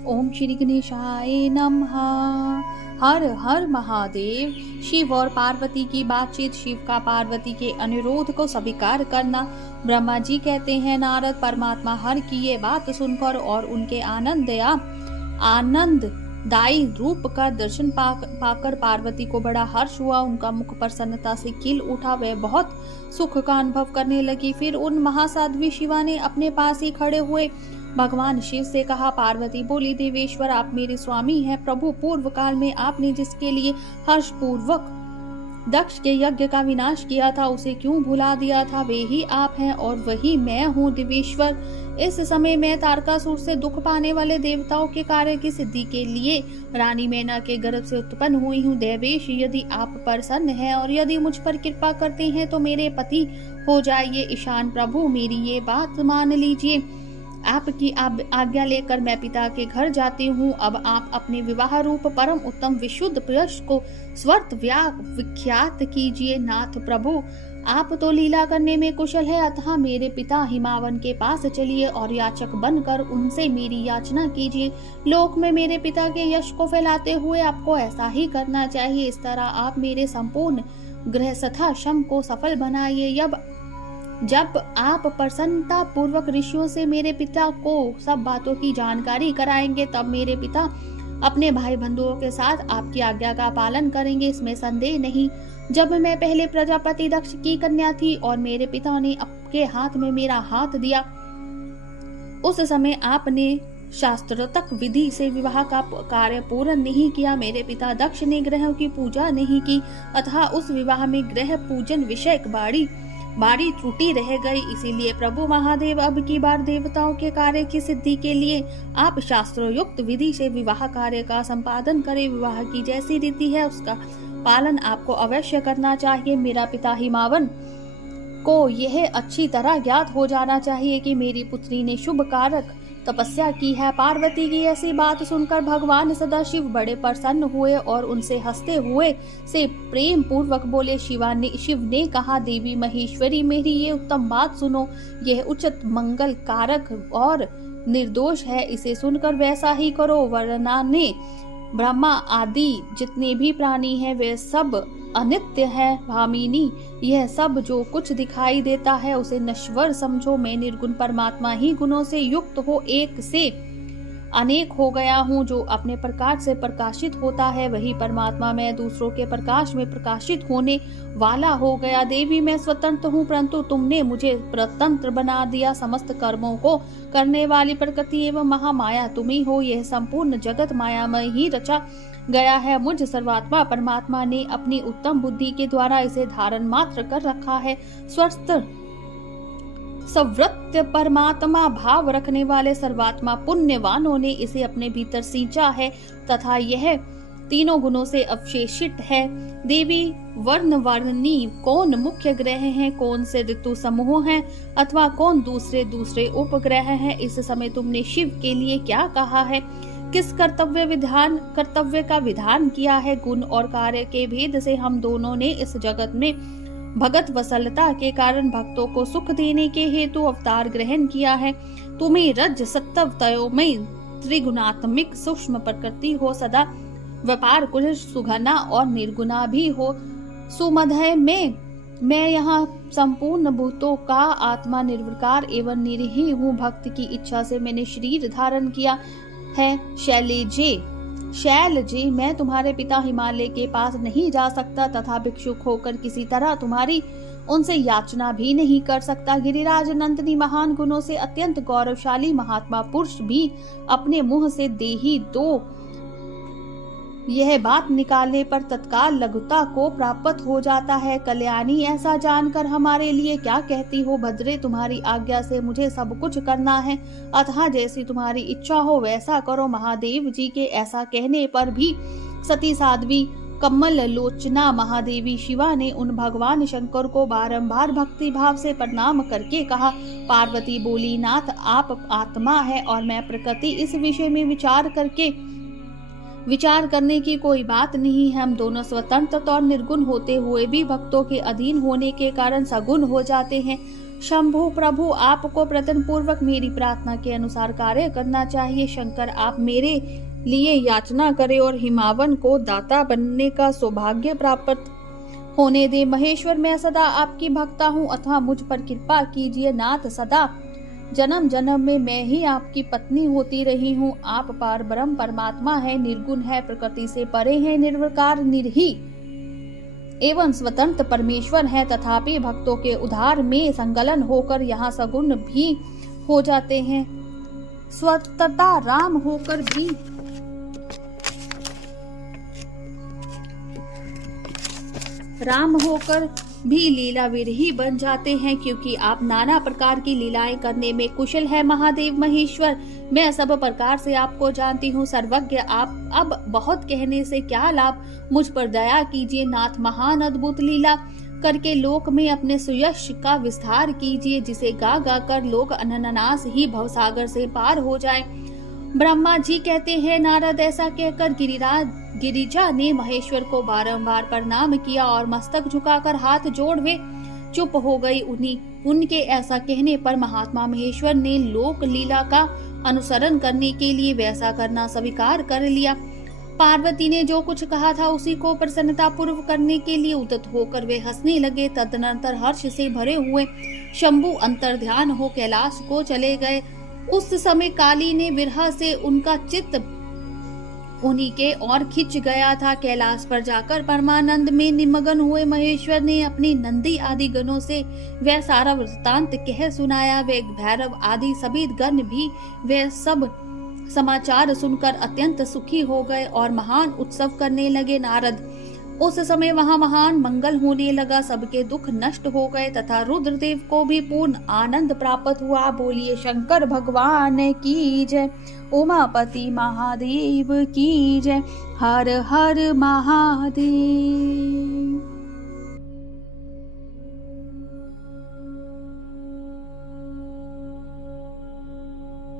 ओम श्री गणेशाय नमः। हर हर महादेव। शिव और पार्वती की बातचीत। शिव का पार्वती के अनुरोध को स्वीकार करना। ब्रह्मा जी कहते हैं, नारद परमात्मा हर की ये बात सुनकर और उनके आनंददायी रूप का दर्शन पाकर पार्वती को बड़ा हर्ष हुआ। उनका मुख प्रसन्नता से खिल उठा। वह बहुत सुख का अनुभव करने लगी। फिर उन महासाध्वी शिवा ने अपने पास ही खड़े हुए भगवान शिव से कहा। पार्वती बोली, देवेश्वर आप मेरे स्वामी हैं। प्रभु, पूर्व काल में आपने जिसके लिए हर्ष पूर्वक दक्ष के यज्ञ का विनाश किया था, उसे क्यों भुला दिया था? वे ही आप हैं और वही मैं हूँ। देवेश्वर, इस समय मैं तारकासुर से दुख पाने वाले देवताओं के कार्य की सिद्धि के लिए रानी मैना के गर्भ से उत्पन्न हुई हूँ। देवेश, यदि आप प्रसन्न हैं और यदि मुझ पर कृपा करते हैं तो मेरे पति हो जाइए। ईशान प्रभु, मेरी ये बात मान लीजिए। आपकी आज्ञा लेकर मैं पिता के घर जाती हूँ। अब आप अपने विवाह रूप परम उत्तम विशुद्ध यश को स्वर्त विख्यात कीजिए। नाथ प्रभु, आप तो लीला करने में कुशल है, अतः मेरे पिता हिमावन के पास चलिए और याचक बनकर उनसे मेरी याचना कीजिए। लोक में मेरे पिता के यश को फैलाते हुए आपको ऐसा ही करना चाहिए। इस तरह आप मेरे संपूर्ण गृहस्था श्रम को सफल बनाइए। जब आप प्रसन्नता पूर्वक ऋषियों से मेरे पिता को सब बातों की जानकारी कराएंगे, तब मेरे पिता अपने भाई बंधुओं के साथ आपकी आज्ञा का पालन करेंगे, इसमें संदेह नहीं। जब मैं पहले प्रजापति दक्ष की कन्या थी और मेरे पिता ने आपके हाथ में मेरा हाथ दिया, उस समय आपने शास्त्रोक्त विधि से विवाह का कार्य पूर्ण नहीं किया। मेरे पिता दक्ष ने ग्रहों की पूजा नहीं की, अतः उस विवाह में ग्रह पूजन विषय बड़ी त्रुटि रह गई। इसीलिए प्रभु महादेव, अब की बार देवताओं के कार्य की सिद्धि के लिए आप शास्त्रोयुक्त विधि से विवाह कार्य का संपादन करें। विवाह की जैसी रीति है उसका पालन आपको अवश्य करना चाहिए। मेरा पिता हिमावन को यह अच्छी तरह ज्ञात हो जाना चाहिए कि मेरी पुत्री ने शुभ कारक तपस्या की है। पार्वती की ऐसी बात सुनकर भगवान सदाशिव बड़े प्रसन्न हुए और उनसे हंसते हुए से प्रेम पूर्वक बोले। शिव ने कहा, देवी महेश्वरी, मेरी ये उत्तम बात सुनो। यह उचित मंगल कारक और निर्दोष है, इसे सुनकर वैसा ही करो। वरना ने ब्रह्मा आदि जितने भी प्राणी हैं वे सब अनित्य है। भामिनी, यह सब जो कुछ दिखाई देता है उसे नश्वर समझो। मैं निर्गुण परमात्मा ही गुणों से युक्त हो एक से अनेक हो गया हूँ। जो अपने प्रकाश से प्रकाशित होता है वही परमात्मा मैं दूसरों के प्रकाश में प्रकाशित होने वाला हो गया। देवी, मैं स्वतंत्र हूँ, परंतु तुमने मुझे परतंत्र बना दिया। समस्त कर्मों को करने वाली प्रकृति एवं महामाया तुम्ही हो। यह संपूर्ण जगत मायामय ही रचा गया है। मुझ सर्वात्मा परमात्मा ने अपनी उत्तम बुद्धि के द्वारा इसे धारण मात्र कर रखा है। स्वस्थ सवृत्य परमात्मा भाव रखने वाले सर्वात्मा पुण्यवानों ने इसे अपने भीतर सींचा है तथा यह तीनों गुणों से अवशेषित है। देवी, वर्णी कौन मुख्य ग्रह हैं, कौन से ऋतु समूह हैं अथवा कौन दूसरे उपग्रह हैं, इस समय तुमने शिव के लिए क्या कहा है? किस कर्तव्य का विधान किया है? गुण और कार्य के भेद से हम दोनों ने इस जगत में भगत वसलता के कारण भक्तों को सुख देने के हेतु अवतार ग्रहण किया है। तुम्हें रज सत्व तयोमय त्रिगुणात्मिक सूक्ष्म प्रकृति हो, सदा व्यापार कुल सुघना और निर्गुणा भी हो। सुमधय में मैं यहाँ संपूर्ण भूतों का आत्मा निर्विकार एवं निरीह हूँ। भक्त की इच्छा से मैंने शरीर धारण किया है। शैलजे, मैं तुम्हारे पिता हिमालय के पास नहीं जा सकता तथा भिक्षुक होकर किसी तरह तुम्हारी उनसे याचना भी नहीं कर सकता। गिरिराज नंदिनी महान गुणों से अत्यंत गौरवशाली महात्मा पुरुष भी अपने मुंह से देही दो यह बात निकालने पर तत्काल लघुता को प्राप्त हो जाता है। कल्याणी, ऐसा जानकर हमारे लिए क्या कहती हो? भद्रे, तुम्हारी आज्ञा से मुझे सब कुछ करना है, अतः जैसी तुम्हारी इच्छा हो वैसा करो। महादेव जी के ऐसा कहने पर भी सती साध्वी कमल लोचना महादेवी शिवा ने उन भगवान शंकर को बारंबार भक्ति भाव से प्रणाम करके कहा। पार्वती बोली, नाथ आप आत्मा है और मैं प्रकृति, इस विषय में विचार करने की कोई बात नहीं है। हम दोनों स्वतंत्र और निर्गुण होते हुए भी भक्तों के अधीन होने के कारण सगुण हो जाते हैं। शंभु प्रभु, आपको प्रयत्न पूर्वक मेरी प्रार्थना के अनुसार कार्य करना चाहिए। शंकर, आप मेरे लिए याचना करें और हिमावन को दाता बनने का सौभाग्य प्राप्त होने दे। महेश्वर, मैं सदा आपकी भक्ता हूँ, अथवा मुझ पर कृपा कीजिए। नाथ, सदा जन्म जन्म में मैं ही आपकी पत्नी होती रही हूँ। आप पार ब्रह्म परमात्मा है, निर्गुण है, प्रकृति से परे है, निर्विकार, निर्ही एवं स्वतंत्र परमेश्वर है। तथापि भक्तों के उद्धार में संलग्न होकर यहाँ सगुण भी हो जाते हैं, स्वतः राम होकर भी लीला विरही बन जाते हैं, क्योंकि आप नाना प्रकार की लीलाएं करने में कुशल है। महादेव महेश्वर, मैं सब प्रकार से आपको जानती हूँ, सर्वज्ञ आप। अब बहुत कहने से क्या लाभ, मुझ पर दया कीजिए। नाथ, महान अद्भुत लीला करके लोक में अपने सुयश का विस्तार कीजिए, जिसे गा गा कर लोग अनन्नास ही भवसागर से पार हो जाए। ब्रह्मा जी कहते हैं, नारद, ऐसा कहकर गिरिजा ने महेश्वर को बारंबार प्रणाम किया और मस्तक झुकाकर हाथ जोड़ वे चुप हो गई। उनके ऐसा कहने पर महात्मा महेश्वर ने लोक लीला का अनुसरण करने के लिए वैसा करना स्वीकार कर लिया। पार्वती ने जो कुछ कहा था उसी को प्रसन्नता पूर्व करने के लिए उद्यत होकर वे हंसने लगे। तदनंतर हर्ष से भरे हुए शंभु अंतर्ध्यान हो कैलाश को चले गए। उस समय काली ने विरह से उनका चित्त उन्हीं के और खिंच गया था। कैलाश पर जाकर परमानंद में निमग्न हुए महेश्वर ने अपनी नंदी आदि गणों से वह सारा वृत्तांत कह सुनाया। वे भैरव आदि सभी गण भी वे सब समाचार सुनकर अत्यंत सुखी हो गए और महान उत्सव करने लगे। नारद, उस समय वहां महान मंगल होने लगा, सबके दुख नष्ट हो गए तथा रुद्रदेव को भी पूर्ण आनंद प्राप्त हुआ। बोलिए शंकर भगवान की जय, उमापति महादेव की जय। हर हर महादेव।